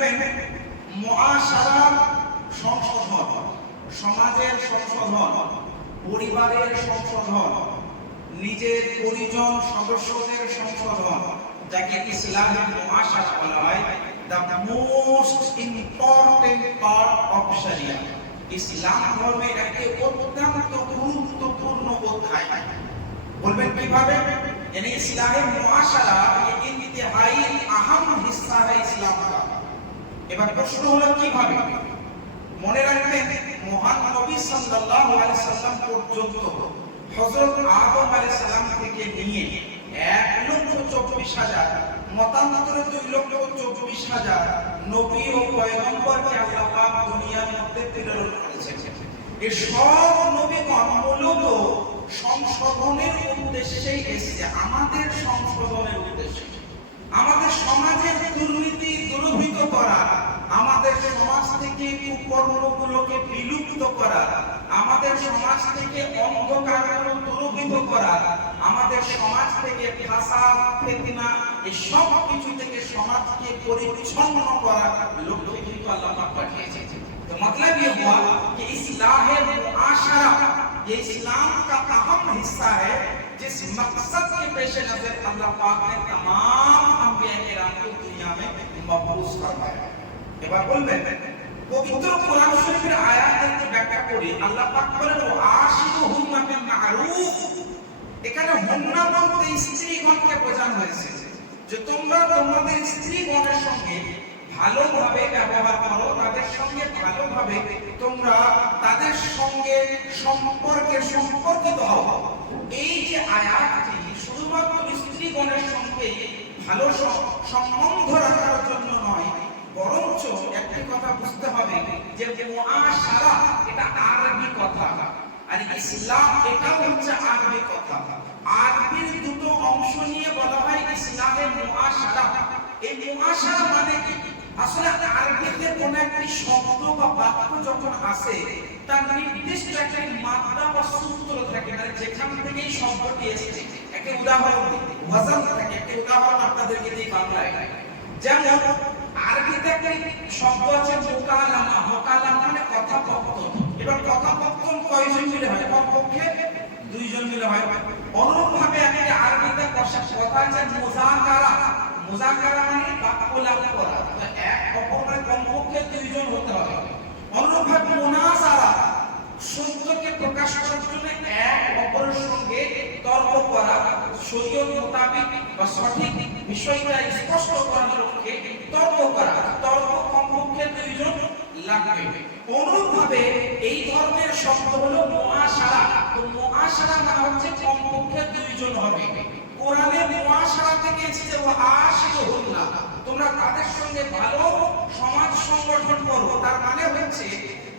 রাখবেন মহাসারা সংশোধন সমাজের সংশোধন পরিবারের সংশোধন নিজের পরিজন সদস্যদের সংশোধন যাকে ইসলামের মহাসারা বলা হয় the most important part of শরিয়া ইসলাম ধর্মের একটি অত্যন্ত গুরুত্বপূর্ণ অধ্যায় বলবেন কিভাবে यानी इस्लाम मुआशरा ये इंतहाई अहम हिस्सा है इस्लाम का এবার প্রশ্ন হলো কীভাবে? মনে রাখবেন, মহান নবী সাল্লাল্লাহু আলাইহি সাল্লাম পর্যন্ত হযরত আদম আলাইহিস সালাম থেকে নিয়ে এক লক্ষ চব্বিশ হাজার, মতান্তরে দুই লক্ষ চব্বিশ হাজার নবী ও পয়গম্বরকে আল্লাহ পাক দুনিয়ার মধ্যে প্রেরণ করেছেন। সব মূলত সংশোধনের উদ্দেশ্যেই এসেছে, আমাদের সংশোধনের উদ্দেশ্যে। আমাদের সমাজের দুর্নীতি দূরভূত করা আমাদের সমাজ থেকে কুকর্মগুলোকে বিলুপ্ত করা আমাদের সমাজ থেকে অন্ধকারগুলো দূরভূত করা আমাদের সমাজ থেকে ফাসাদ ফিতনা এই সব কিছু থেকে সমাজকে পরিচ্ছন্ন করা লক্ষ্যে কিন্তু আল্লাহ পাক পাঠিয়েছে तो मतलब ये हुआ कि इस्लाह मुआशरा ये इस्लाम का अहम हिस्सा है जिस मकसद के पेश नजर अल्लाह पाक ने तमाम আম্বিয়া কেরাম কো মাহফুজ ফরমায়া এবার বলবেন, পবিত্র কোরআন শরীফের আয়াতের ব্যাখ্যা করে, আল্লাহ পাক বলেন আশিরুহুন্না বিল মারুফ এখানে হুন্না বলতে স্ত্রীগণকে বোঝানো হয়েছে যে তোমরা তোমাদের স্ত্রীগণের সঙ্গে ভালোভাবে ব্যবহার করো, তাদের সঙ্গে ভালোভাবে তোমরা তাদের সঙ্গে সম্পর্কে সম্পর্কিত হও। এই যে আয়াতটি শুধুমাত্র স্ত্রীগণের সঙ্গে ভালো সম্বন্ধ রাখার জন্য নয়, বরঞ্চ একটি কথা বুঝতে হবে যে মুআশারা এটা আরবি কথা, আর ইসলাম এটাও হচ্ছে আরবি কথা। আরবির দুটো অংশ নিয়ে বলা হয় ইসলামের মুআশারা এই মুআশারা মানে কি? আসলে আরবিতে কোন একটি শব্দ বা বাক্য যখন আসে, তার নির্দিষ্ট একটা মাত্রা বা সূত্র থাকে মানে যেখান থেকে এই শব্দটি এসেছে। একটি উদাহরণ দিই। ওয়াজান থাকে একটি উদাহরণ আপনাদেরকে দিই বাংলায়। যেমন আরবিতে একটি শব্দ আছে মোকালামা মোকালামা মানে কথোপকথন। এবার কথোপকথন কয়জন মিলে হয়? কমপক্ষে দুইজন মিলে হয়। অনুরূপভাবে একটি আরবিতে কথা কথা আছে মুজাকারা মুজাকারা মানে বাক্য লাভ করা। তো এক অপরের কমপক্ষে দুইজন হতে হবে। অনুরূপভাবে মুনাজারা সত্যকে প্রকাশ করার জন্য এক অপরের শরীয়ত মোতাবেক বা সঠিক বিষয়টা স্পষ্ট করার লক্ষ্যে তর্ক করা, তর্ক কমপক্ষে দুইজন লাগবে। অনুরূপভাবে এই ধর্মের শব্দ হলো মুআশারা তো মুআশারা মানে হচ্ছে কমপক্ষে দুইজন হবে। কোরআনে মুআশারা থেকে এসেছে ও আশিরুহুন্না তোমরা তাদের সঙ্গে ভালো সমাজ সংগঠন করো। তার মানে হচ্ছে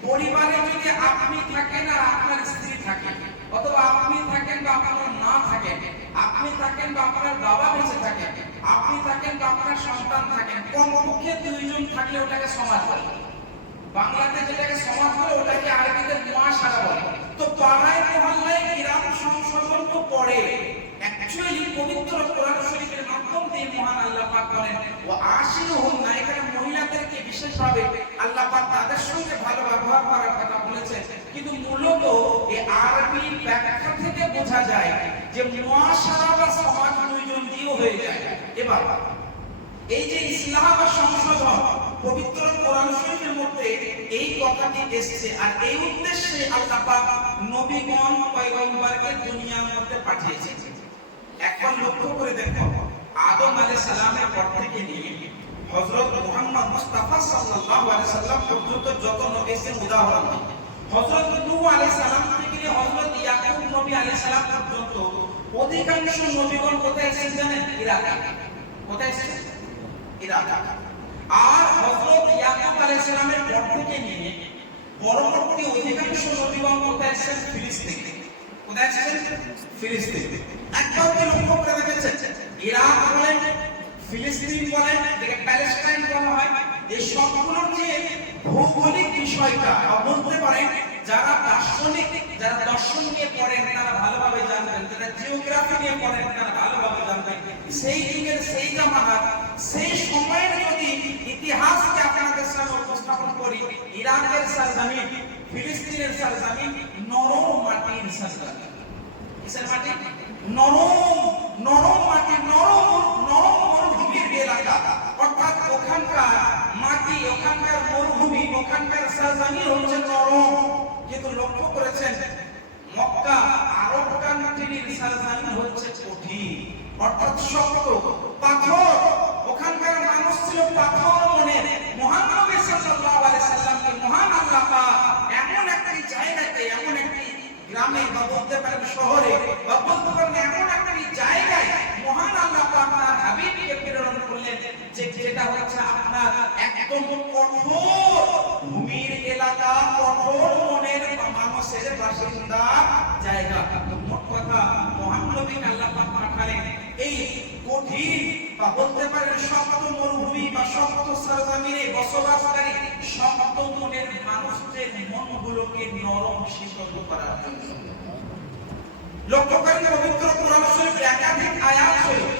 পরিবারে যদি আপনি থাকেন আর আপনার স্ত্রী থাকে, অথবা আপনি থাকেন বা আপনার মা থাকেন আপনি থাকেন বা আপনার বাবা বেঁচে থাকেন। আপনি থাকেন বা আপনার সন্তান থাকেন। কমপক্ষে দুইজন থাকলে ওটাকে সমাজ বলে। বাংলাতে যেটাকে সমাজ বলে, ওটাকে আরবিতে মুআশারা বলে। তো পাড়ায় মহল্লায় গ্রাম সংশোধন তো পড়ে। অ্যাকচুয়ালি পবিত্র কোরআন শরীফের মাধ্যম দিয়ে মহান আল্লাহ পাক বলেন ও আশিরুহুম না, এখানে মহিলাদেরকে বিশেষভাবে আল্লাহ পাক তাদের সঙ্গে ভালো ব্যবহার করার কথা বলেছেন। কিন্তু মূলত এই আরবি ব্যাখ্যা থেকে বোঝা যায় যে সমাজ দিয়েও হয়ে যায়। এবার, এই যে ইসলাম বা সংশোধন, পবিত্র কোরআন শরীফের মধ্যে এই কথাটি এসেছে আর এই উদ্দেশ্যে আল্লাহ পাক নবীগণ পয়গম্বরকে দুনিয়ার মধ্যে পাঠিয়েছেন। একবার লক্ষ্য করে দেখো, আদম আলাইহিস সালামের পর থেকে নিয়ে হযরত মুহাম্মদ মুস্তাফা সাল্লাল্লাহু আলাইহি সাল্লাম পর্যন্ত যত নবী উদাহরণ দিই হযরত নূহ আলাইহিস সালাম থেকে নিয়ে হযরত ইয়াকুব নবী আলাইহিস সালাম পর্যন্ত অধিকাংশ নবীগণ কোথায় এসেছেন জানেন? ইরাকে। কোথায় এসেছেন? ইরাকা। আর হযরত ইয়াকুব আলাইহিস সালামের পর থেকে নিয়ে পরবর্তী অধিকাংশ নবীগণ কোথায় এসেছেন? ফিলিস্তিন। কোথায় এসেছেন? ফিলিস্তিন। একবার কি লক্ষ্য করে দেখেছেন? ইরাক বলেন, ফিলিস্তিন বলেন এটাকে প্যালেস্টাইন বলা হয়। এই সবগুলোর যে ভৌগোলিক বিষয়টা বলতে পারেন যারা দার্শনিক, যারা দর্শন নিয়ে পড়েন, তারা ভালোভাবে জানবেন। যারা জিওগ্রাফি নিয়ে পড়েন, তারা ভালোভাবে জানবেন। সেই যুগের সেই জামানার সেই সময়ের যদি ইতিহাসকে আপনি ইরাকের সরজমিন ফিলিস্তিনের সরজমিন নরম মাটির সরজমিন কিসের মাটি? নরম নরম মাটি, নরম নরম মরুভূমির এলাকা, অর্থাৎ ওখানকার মাটি, ওখানকার মরুভূমি, ওখানকার সরজমিন হচ্ছে নরম। কিন্তু লক্ষ্য করেছেন, মক্কা আরব কান্ট্রির সরজমিন হচ্ছে কঠিন। অর্থাৎ শক্ত, পাথর। ওখানকার মানুষ ছিল পাথর মনের মহান নবী সাল্লাল্লাহু আলাইহি সাল্লামকে মহান আল্লাহ পাক এমন একটি জায়গাতে, এমন একটি গ্রামে বা বলতে পারেন শহরে বা বলতে পারেন এমন একটি জায়গায় মহান আল্লাহ পাক তার হাবিবকে প্রেরণ করলেন যে যেটা হচ্ছে আপনার একদম কঠোর ভূমির এলাকা, কঠোর মানুষের বাসিন্দা জায়গা। মোট কথা মহান নবী আল্লাহ পাক পাঠালেন, এই কঠিন বা বলতে পারেন শক্ত মরুভূমি বা শক্ত সরজমিনে বসবাসকারী শক্ত মনের মানুষদের মনগুলোকে নরম শীতল করার জন্য। লক্ষ্য করেন পবিত্র কোরআন শরীফ একাধিক আয়াত শরীফ,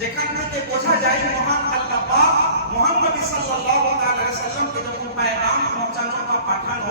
যেখান থেকে বোঝা যায় মহান আল্লাহ পাক মহান নবী সাল্লাল্লাহু আলাইহি সাল্লামকে যখন পায়গাম পৌঁছানো বা পাঠানো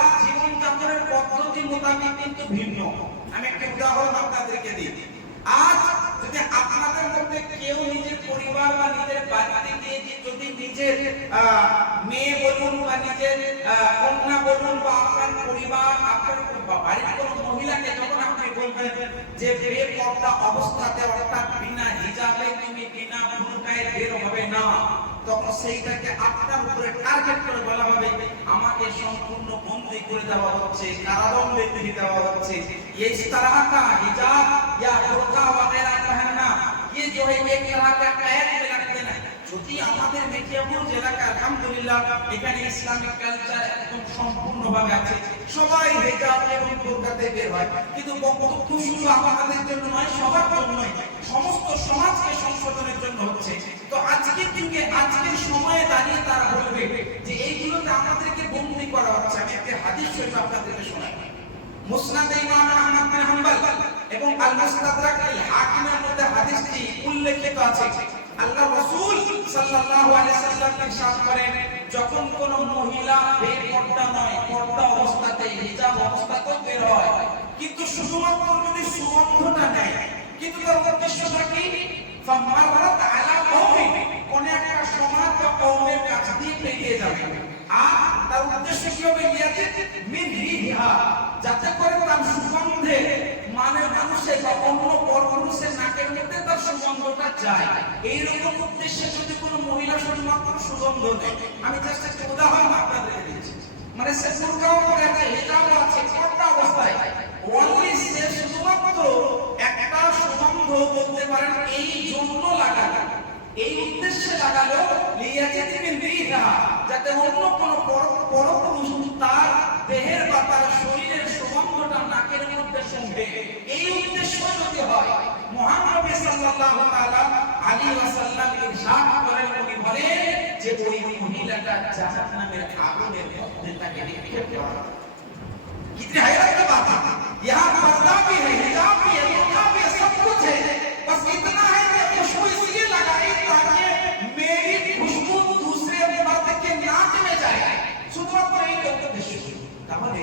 পদ্ধতি মোতাবেক কিন্তু ভিন্ন। আমি একটা উদাহরণ আপনাদেরকে দিই। আজ যদি আপনাদের মধ্যে কেউ নিজের পরিবার বা নিজের বাড়িতে গিয়ে যদি নিজের মেয়ে বলুন বা নিজের কন্যা বলুন বা আপনার পরিবার, আপনার বাড়ির কোনো মহিলাকে যখন আপনি বলবেন যে বেপর্দা অবস্থাতে অর্থাৎ বিনা হিজাবে তুমি বিনা ভূমিকায় বের হবে না তখন সেইটাকে আপনার উপরে টার্গেট করে বলা হবে আমাকে সম্পূর্ণ বন্দি করে দেওয়া হচ্ছে কারাদণ্ডে দিয়ে দেওয়া হচ্ছে ये इस तरह का हिजाब या बुर्का वगैरह पहनना ये जो है एक तरह का कैद में रख देना যদি আমাদের মেটিয়াপুর জেলাকে আলহামদুলিল্লাহ, এখানে ইসলামিক কালচার একদম সম্পূর্ণভাবে আছে। সবাই হেজাব এবং বোরকাতে বের হয়। কিন্তু বক্তব্য শুধু আমাদের জন্য নয়, সবার জন্য নয়, সমস্ত সমাজকে সংশোধনের জন্য হচ্ছে। তো আজকের যুগে, আজকের সময়ে দাঁড়িয়ে তারা বলবে যে এইগুলোতে আমাদেরকে বন্দি করা হচ্ছে। আমি একটা হাদিস শরীফ আপনাদেরকে শোনাই। মুসনাদ ইমাম আহমদ বিন হাম্বল এবং আল মুস্তাদরাক আল হাকিমের মধ্যে হাদিসটি উল্লেখিত আছে। আল্লাহ রাসূল সাল্লাল্লাহু আলাইহি সাল্লাম ইরশাদ করেন, যখন কোন মহিলা বেপর্দা নয়, পর্দা অবস্থাতে, হিজাব অবস্থাতেও বের হয়। কিন্তু শুধুমাত্র যদি সুগন্ধটা নেয় কিন্তু তার উদ্দেশ্যটা কি? ফামাররাত আলা কওমিন, কোন একটা সমাজ বা কওমের কাছ দিয়ে পেরিয়ে যাবে। আর তার উদ্দেশ্য কি হবে ইয়াতে মিন রিহা যাতে করে তার সুগন্ধে মানে মানুষের বা অন্য পরপুরুষের নাকের মধ্যে তার সুগন্ধটা যায়। এইরকম উদ্দেশ্যে যদি কোনো মহিলা শুধুমাত্র সুগন্ধ নেয় আমি জাস্ট একটা উদাহরণ আপনাদেরকে দিচ্ছি। মানে সে বুরকাও পরে আছে হিজাবও আছে পর্দা অবস্থায়? অনলি সে শুধুমাত্র একটা সুগন্ধ বলতে পারেন, এই জন্য লাগানো এই উদ্দেশ্যে লাগালো লিয়াজে রিহা যাতে অন্য কোনো পর- পরপুরুষ তার দেহের বা তার শরীরের অর্থটা নাকের মধ্যে শুনবে। এই উদ্দেশ্য যদি হয় মহান সাল্লাল্লাহু তাআলা আলাইহি ওয়াসাল্লাম ইরশাদ করেন উনি বলেন যে ওই মহিলাটা জাহান্নামের আগুনের মধ্যে তাকে নিক্ষেপ করা হবে। کتنی حیرت کا بات ہے یہاں پردہ بھی ہے حجاب بھی ہے برقع بھی ہے سب کچھ ہے بس اتنا ہے کہ خوشبو اس لیے لگائی تاکہ میری خوشبو دوسرے مرد کے ناک میں শুধুমাত্র এই লক্ষ্য তাহলে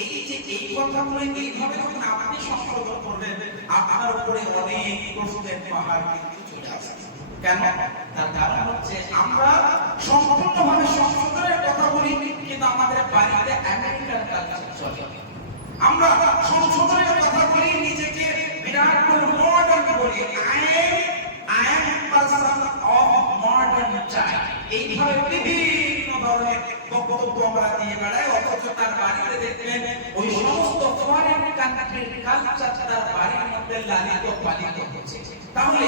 এই যে, এই কথাগুলো এইভাবে যখন আপনি সংশোধন করবেন আপনার উপরে অনেক প্রশ্নের পাহাড় কিন্তু চলে আসবে কেন? তার কারণ হচ্ছে আমরা সম্পূর্ণভাবে সংশোধনের কথা বলি, কিন্তু আমাদের বাড়িতে আমেরিকান কালচার চলে। আমরা সংশোধনের কথা বলি, নিজেকে বিরাট করে মডার্ন বলি। I am I am person of modern time এইভাবে বিভিন্ন তাহলে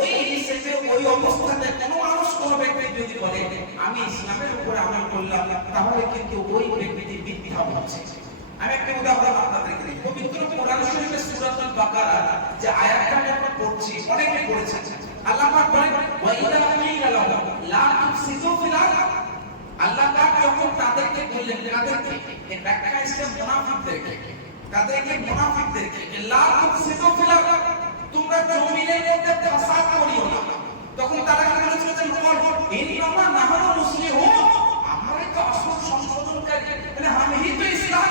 ওই হিসেবে ওই অবস্থাতে কোনো মানুষ, কোনো ব্যক্তি যদি বলে, আমি ইসলামের উপরে আমল করলাম তাহলে কিন্তু ওই ব্যক্তি মিথ্যা বলছে। আমি একটা উদাহরণ আপনাদেরকে দিই। পবিত্র কোরআন শরীফের সূরাতুল বাকারা যে আয়াতটা আমরা পড়ছি, অনেকে পড়েছেন। আল্লাহ পাক বলেন, ওয়া লা তুফসিদু ফিল আরদ। আল্লাহ পাক যখন তাদেরকে বললেন, তাদেরকে এই ব্যাখ্যা ইসলাম মুনাফিকদেরকে তাদেরকে মুনাফিকদেরকে লা তুসিদু ফিল তোমরা জমিনের মধ্যে ফাসাদ করিও না। তখন তারা কি বলেছিল যে কল ইন্নামা নাহনু মুসলিমুন আমরাই তো আসল সংশোধনকারী মানে আমি তো ইসলাম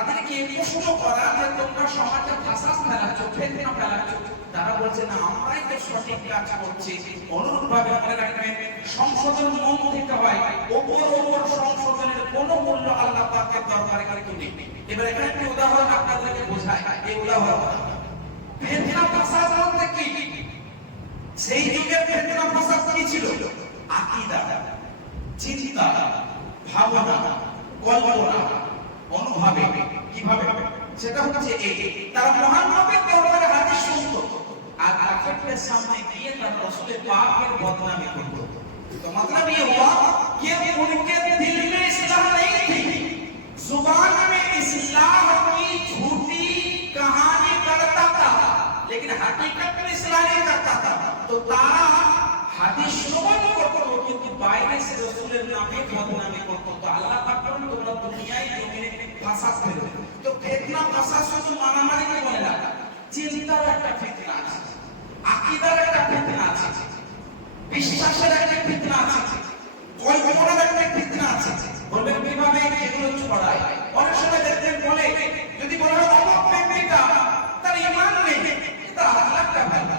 তাদেরকে প্রশ্ন করা যে তোমরা সমাজে ফাসাদ ফেলাচ্ছ ফেতনা ফেলাচ্ছ তারা বলছে, না, আমরাই তো সঠিক কাজ করছি। অনুরূপ ভাবে মনে রাখবেন, সংশোধন মন থেকে হয়, ওপর ওপর সংশোধনের কোনো মূল্য আল্লাহ পাকের দরবারে কিন্তু নেই। এবার এখানে একটি উদাহরণ আপনাদেরকে বোঝায় এই উদাহরণ। ফেতনা ফাসাদ বলতে কি? সেই যুগের ফেতনা ফাসাদ কি ছিল? আকীদা, চিন্তা, ভাবনা, কল্পনা, অনুভাবে। কিভাবে সেটা হচ্ছে এই তারা মহান নবীর দরবারে হাদিস শুনতো আর কাফেরদের সামনে গিয়ে তার রাসূলের পাকের বদনামি করতো तो मतलब ये हुआ कि उनके दिल में इस्लाह नहीं थी जुबान में इस्लाह की झूठी कहानी करता था लेकिन हकीकत में इस्लाह नहीं करता था तो तारा হাদিস শ্রবণ করতো কিন্তু বাইরে সে রসুলের নামে বদনামি করতো তো আল্লাহ পাক বলেন তোমরা দুনিয়ায় জমিনে ফাসাদ ফেলো তো ফিতনা ফাসাদ শুধু মারামারিকে বলে না। চিন্তার একটা ফিতনা আছে। আকীদার একটা ফিতনা আছে। বিশ্বাসের একটা ফিতনা আছে। কল্পনার একটা ফিতনা আছে। বলবেন, কীভাবে এগুলো ছড়ায়? অনেক সময় দেখবেন বলে, যদি বলা, হয় অমুক তার ইমান নেই, তার আখলাকটা ভালো,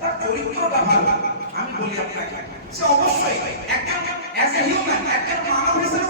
তার চরিত্রটা ভালো। আমি বলি আপনাকে, সে অবশ্যই একজন অ্যাজ এ হিউম্যান একজন মানব হিসেবে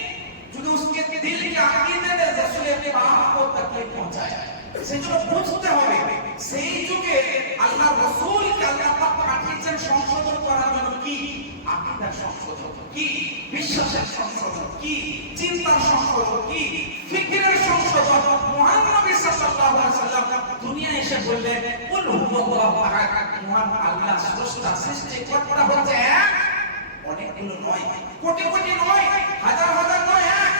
क्योंकि उसके दिल के अकीदे ने रसूल पाक को तकलीफ पहुंचाया সেজন্য বুঝতে হবে সেই যুগে আল্লাহ রসুলকে আল্লাহ পাক পাঠিয়েছেন সংশোধন করার জন্য কি আকীদার সংশোধন কি বিশ্বাসের সংশোধন কি চিন্তার সংশোধন কি ফিকিরের সংশোধন মহান নবী সাল্লাল্লাহু আলাইহি সাল্লাম দুনিয়া এসে বললেন কুল হুয়াল্লাহু আহাদ মহান আল্লাহ স্রষ্টা সৃষ্টিকর্তা হচ্ছে এক অনেকগুলো নয় কোটি কোটি নয় হাজার হাজার নয় এক তো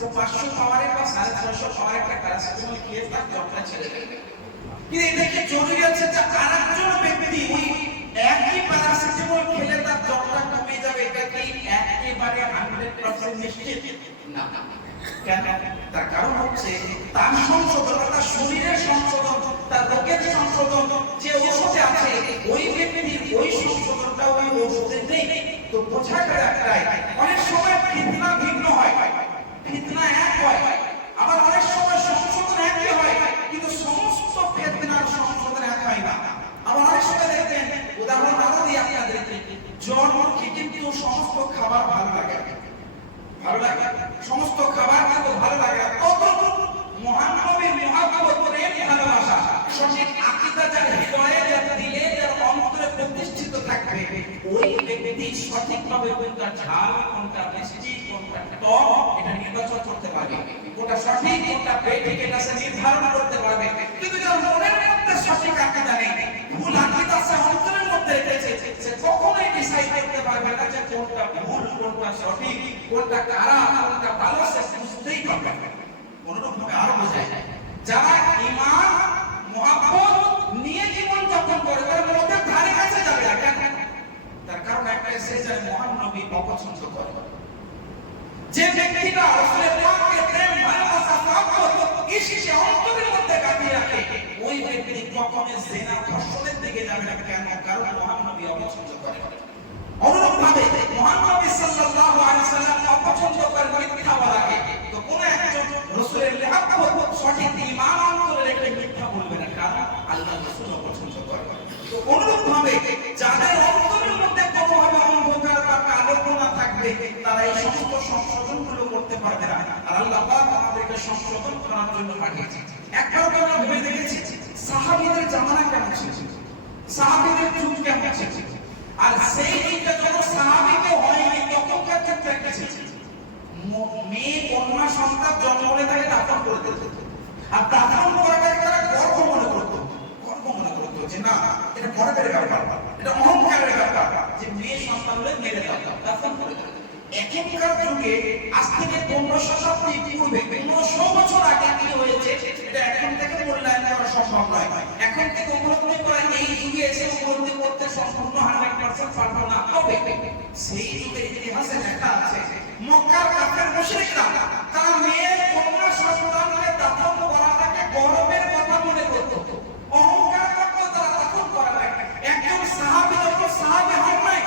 সে পাঁচশো পাওয়ারের বা সাড়ে ছয়শো পাওয়ার একটা প্যারাসিটামল খেয়ে তার জ্বরটা ছেড়ে কিন্তু এটাকে জরুরি আছে যে আরেকজন ব্যক্তি একই প্যারাসিটামল খেলে তার জ্বরটা কমে যাবে? এটা কি একেবারে হান্ড্রেড পার্সেন্ট নিশ্চিত? না। কেন? তার কারণ হচ্ছে তার সংশোধন তার শরীরের সংশোধন, তার রোগের সংশোধন, যে ঔষধে আছে, ওই ব্যক্তির ওই সংশোধনটা ওই ঔষধে নেই। তো বোঝা গেল অনেক সময় ফিতনা ভিন্ন হয়। জন্মকে কিন্তু সমস্ত খাবার ভালো লাগে। ভালো লাগে? সমস্ত খাবার কিন্তু ভালো লাগে। কত মহান নবীর মহাভাবত ভালোবাসা। সঠিক আকিদা যার হৃদয়ে, যার দিলে, যার অন্তরে প্রতিষ্ঠিত থাকবে, ওই ব্যক্তি সঠিকভাবে কোনটা ঝাল, কোনটা মিষ্টি, কোনটা টক, এটা নির্বাচন করতে পারে কোনটা সঠিক, কোনটা বেঠিক, এটা নির্ধারণ কোনটা ভুল, কোনটা সঠিক, কোনটা খারাপ কোনটা ভালো, সে বুঝতেই পারবে অনুরূপভাবে আরও বোঝায় যারা ইমান নিয়ে জীবন যাপন করে ধারে কাছে যাবে তার কারণ একটাই, সে যে মহান নবী অপছন্দ করে। যে ব্যক্তিটা রাসূলের পাককে প্রেম, ভালোবাসা অন্তরের মধ্যে কাটিয়ে রাখে, ওই ব্যক্তি কখনো ধর্ষণের দিকে যাবে না। কেন? কারণ মহান নবী অপছন্দ করে। অনুরূপভাবে মহান সাল্লাল্লাহু আলাইহি সাল্লাম অপছন্দ করেন মিথ্যা বলাকে তো কোন একজন রাসূলের মহব্বত সঠিক ঈমান অন্তরে রেখে মিথ্যা বলবে না, কারণ আল্লাহ রাসূল অপছন্দ করেন তো অনুরূপভাবে যাদের অন্তরের মধ্যে কোনোভাবে অন্ধকার বা কালোপনা থাকবে, তারা এই সমস্ত সংশোধনগুলো করতে পারবে না, আর আল্লাহ পাক আমাদেরকে সংশোধন করার জন্য পাঠিয়েছে। একবার আমরা ভেবে দেখেছি, সাহাবীদের জামানা কেমন ছিল? সাহাবীদের যুগ কেমন ছিল? আর সেই যুগটা যখন সাহাবীকে হয়নি তখনকার ক্ষেত্রে একটা ছিল ম- মেয়ে কন্যা হলে তাকে দাফন করে দিত আর দাফন করাটাকে তারা গর্ব মনে করতো। গর্ব মনে করতো যে, না, এটা গর্বের ব্যাপার এটা অহংকারের ব্যাপার যে মেয়ে সন্তান হলে মেরে দাফন করে এখনকার যুগে, আজ থেকে পনেরো শতাব্দী পূর্বে পনেরোশো বছর আগে কি হয়েছে, এটা এখন থেকে মূল্যায়ন করা সম্ভব নয়। এখন থেকে করা এই যুগে এসে উপলব্ধি করতে সম্পূর্ণ হান্ড্রেড পার্সেন্ট পারব না হবে। সেই যুগের ইতিহাসে লেখা আছে, মক্কার কাফের মুশরিকরা। তারা মেয়ে কন্যা সন্তানকে দাফন করাটাকে গর্বের কথা মনে করত। অহংকার করত, তারা দাফন করাটাকে একজন সাহাবী যখন সাহাবী হন নাই,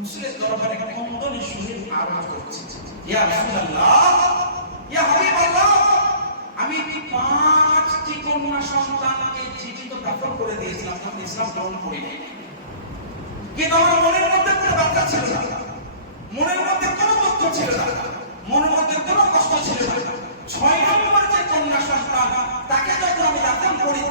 মুসলিম দরবারে কন্দনে সুরে আরজ করছে। ইয়া রাসূলুল্লাহ, ইয়া হাবিবাল্লাহ, আমি পাঁচটি কন্যা সন্তানকে জীবিত দাফন করে দিয়েছিলাম, তখন ইসলাম গ্রহণ করি কিন্তু আমার মনের মধ্যে কোনো বাচ্চা ছিল না। মনের মধ্যে কোনো দুঃখ ছিল না। মনের মধ্যে কোনো কষ্ট ছিল না। ছয় নম্বর যে কন্যা সন্তান, তাকে যখন আমি দাফন করি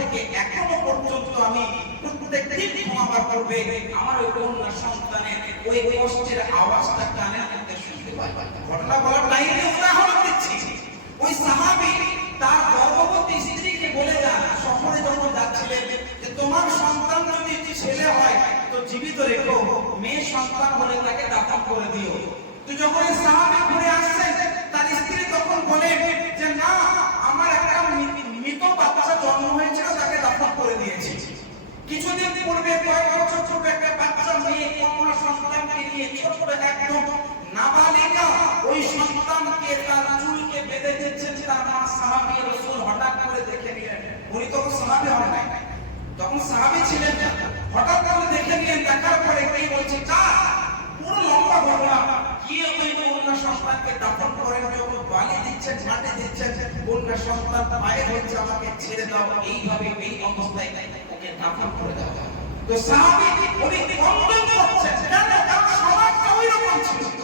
থেকে এখনও পর্যন্ত আমি প্রত্যেক দিন ক্ষমা করবে। আমার ওই কন্যা সন্তানের ওই কষ্টের আওয়াজটা মধ্যে শুনতে পাই। ঘটনা বলার লাইনে উদাহরণ দিচ্ছি। ওই সাহাবী তার গর্ভবতী স্ত্রীকে বলে যান, সফরে যখন যাচ্ছিলেন যে তোমার সন্তান যদি ছেলে হয়, তো জীবিত রেখো। মেয়ে সন্তান হলে তাকে দাফন করে দিও। তো যখন এই ঘুরে আসছেন তার স্ত্রী তখন বলে যে, না, আমার একটা মৃত বাচ্চা জন্ম হয়েছিল, তাকে দাফন করে দিয়েছি। কিছুদিন পূর্বে কয়েক বছর পূর্বে একটা বাচ্চা মেয়ে কন্যা সন্তানকে নিয়ে ছোট একদম নাবালিকা ওই সন্তানকে তার বেঁধে দিচ্ছেন তার মা সাহাবী হঠাৎ করে দেখে নিলেন। উনি তখন সাহাবী হন নাই। তখন সাহাবী ছিলেন হঠাৎ করে দেখে নিলেন, দেখার পরে কি বলছে কা পুরো লম্বা ঘটনা। কি ওই কন্যা সন্তানকে দাফন করেন যখন বালি দিচ্ছেন মাটি দিচ্ছেন? কন্যা সন্তান পায়ে ধরছে আমাকে ছেড়ে দাও। এইভাবে এই অবস্থায় ওকে দাফন করে দাও তো সাহাবী উনি খণ্ডন করছেন। কেন? কারণ সমাজটা ওই রকম ছিল।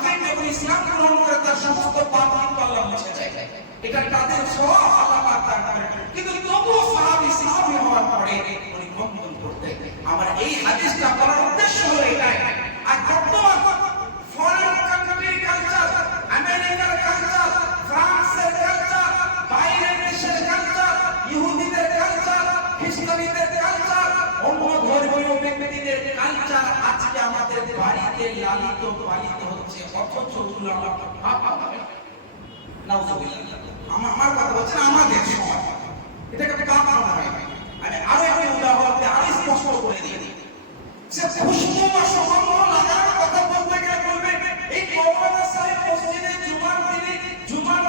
ইসলাম গ্রহণ করে তার সমস্ত পাপ মুছে এটা তাদের সব আল্লাহ পাক করে কিন্তু তবুও সাহাবী ইসলামী হওয়ার পরে উনি করতে আমার এই হাদিসটা বলার আমাদের বাড়িতে লালিত পালিত হচ্ছে, অথচ আমরা কথা হচ্ছে আমাদের সমাজ। এটাকে হয়। আমি আরও আরও স্পষ্ট করে দিই। সে লাগানোর কথা বলতে গেলে বলবে, এই সাহেব মসজিদে জুমার দিনে, জুমার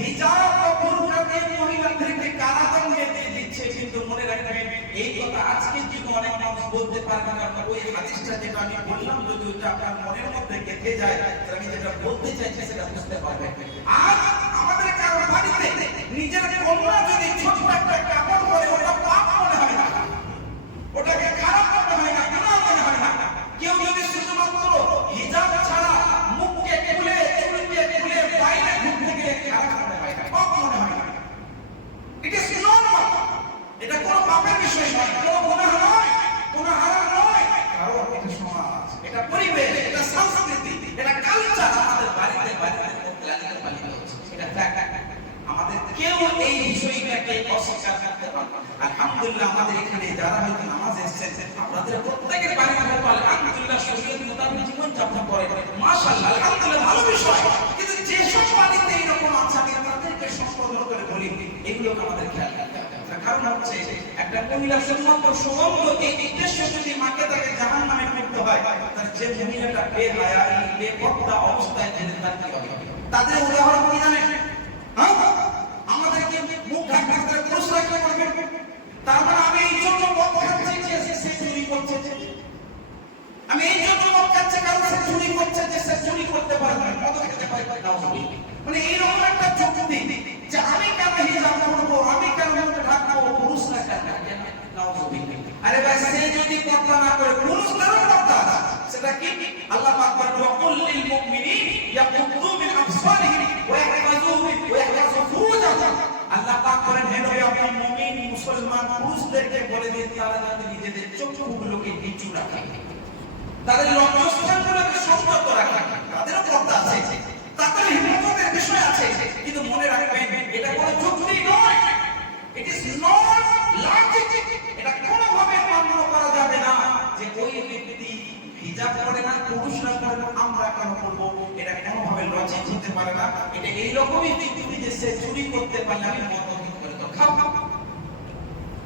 হিজাব বা বোরকা দিয়ে মহিলাদেরকে কারাদণ্ডে দিয়ে দিচ্ছে কিন্তু মনে রাখবেন এই কথা আজকের যুগে অনেক মানুষ বলতে পারে পারবেন আপনার ওই হাদিসটা যেটা আমি বললাম, যদি ওটা আপনার মনের মধ্যে গেঁথে যায় আমি যেটা বলতে চাইছি সেটা বুঝতে পারবেন আজ আমাদের কারও বাড়িতে নিজের কন্যা যদি ছোট্ট একটা হচ্ছে একটা মহিলা শুধুমাত্র এই উদ্দেশ্য যদি মাকে তাকে জাহান নামে করতে হয়, তার যে মহিলাটা বেহায়া বেপর্দা অবস্থায় জেনে তার কি হবে? তাদের উদাহরণ কি জানেন? হ্যাঁ? আমাদেরকে মুখ করে পুরুষ রাখতে পারবে তার মানে আমি এই জন্য মদ খাচ্ছি সে চুরি করছে। আমি এই জন্য মদ খাচ্ছি কারণ সে চুরি করছে যে সে চুরি করতে পারে না। মদ খেতে পারে মানে এইরকম একটা যুক্তি। যে আমি কেন হিজাব করব? আমি কেন মুখ ঢাকবো পুরুষরা কেন আরে ভাই, সে যদি পর্দা না করে পুরুষদেরও পর্দা। সেটা কি? আল্লাহ পাক বলেন, ওয়াকুল লিল মুমিনিন ইয়াকুদ্দু মিন আবসারিহিম ওয়া ইয়াহফাযু ওয়া ইয়াহফাযু ফুরুজাহুম আল্লাহ পাক বলেন, হে নবী, আপনি মুমিন, মুসলমান, পুরুষদেরকে বলে দিন, তারা যাতে নিজেদের চক্ষুগুলোকে নিচু রাখে। তাদের লজ্জাস্থানগুলোকে সংযত রাখে। তাদেরও পর্দা আছে। তাদের হিম্মতের বিষয় আছে। কিন্তু মনে রাখবেন এটা কোনো যুক্তি নয়। ইট ইজ নট লজিক এটা কোনোভাবে মান্য করা যাবে না যে ওই ব্যক্তি হিজাব করে না পুরুষরা করে না, আমরা কেন করব? এটা কোনোভাবে লজিক হতে পারে না। এটা এইরকমই যুক্তি যে সে চুরি করতে পারলে আমি মত করে তো খাও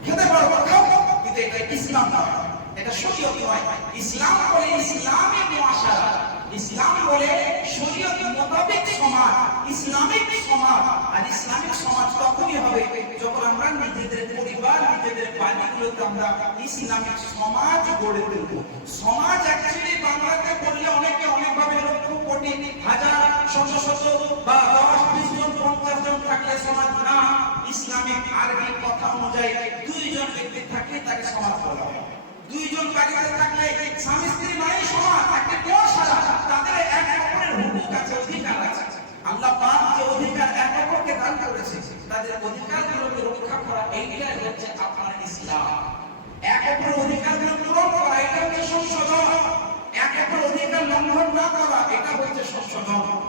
খেতে পারব খাও কিন্তু এটা ইসলাম নয়। এটা শরীয়ত নয়। ইসলাম বলে ইসলামী মুআশারা ইসলাম বলে শরীয়ত মোতাবেক সমাজ। ইসলামিক সমাজ আর ইসলামিক সমাজ তখনই হবে যখন আমরা নিজেদের পরিবার নিজেদের বাড়িগুলোতে আমরা ইসলামিক সমাজ গড়ে তুলব। সমাজ অ্যাকচুয়ালি বাংলাতে বললে অনেকে অনেকভাবে লক্ষ কোটি, হাজার, শত শত বা দশ, বিশ জন, পঞ্চাশ জন থাকলে সমাজ, না, ইসলামিক, আরবি কথা অনুযায়ী দুইজন ব্যক্তি থাকলে তাকে সমাজ বলা হয়। দুইজন বাড়িতে থাকলে স্বামী স্ত্রী মানে সমাজ একটা মহাসারা তাদের এক অপরের হুকুক আছে, অধিকার আছে। আল্লাহ পাক যে অধিকার এক অপরকে দান করেছে, তাদের অধিকারগুলোকে রক্ষা করা এইটাই হচ্ছে আপনার ইসলাম। এক অপর অধিকারগুলো পূরণ করা, এটা হচ্ছে সংশোধন। এক অপর অধিকার লঙ্ঘন না করা, এটা হচ্ছে সংশোধন।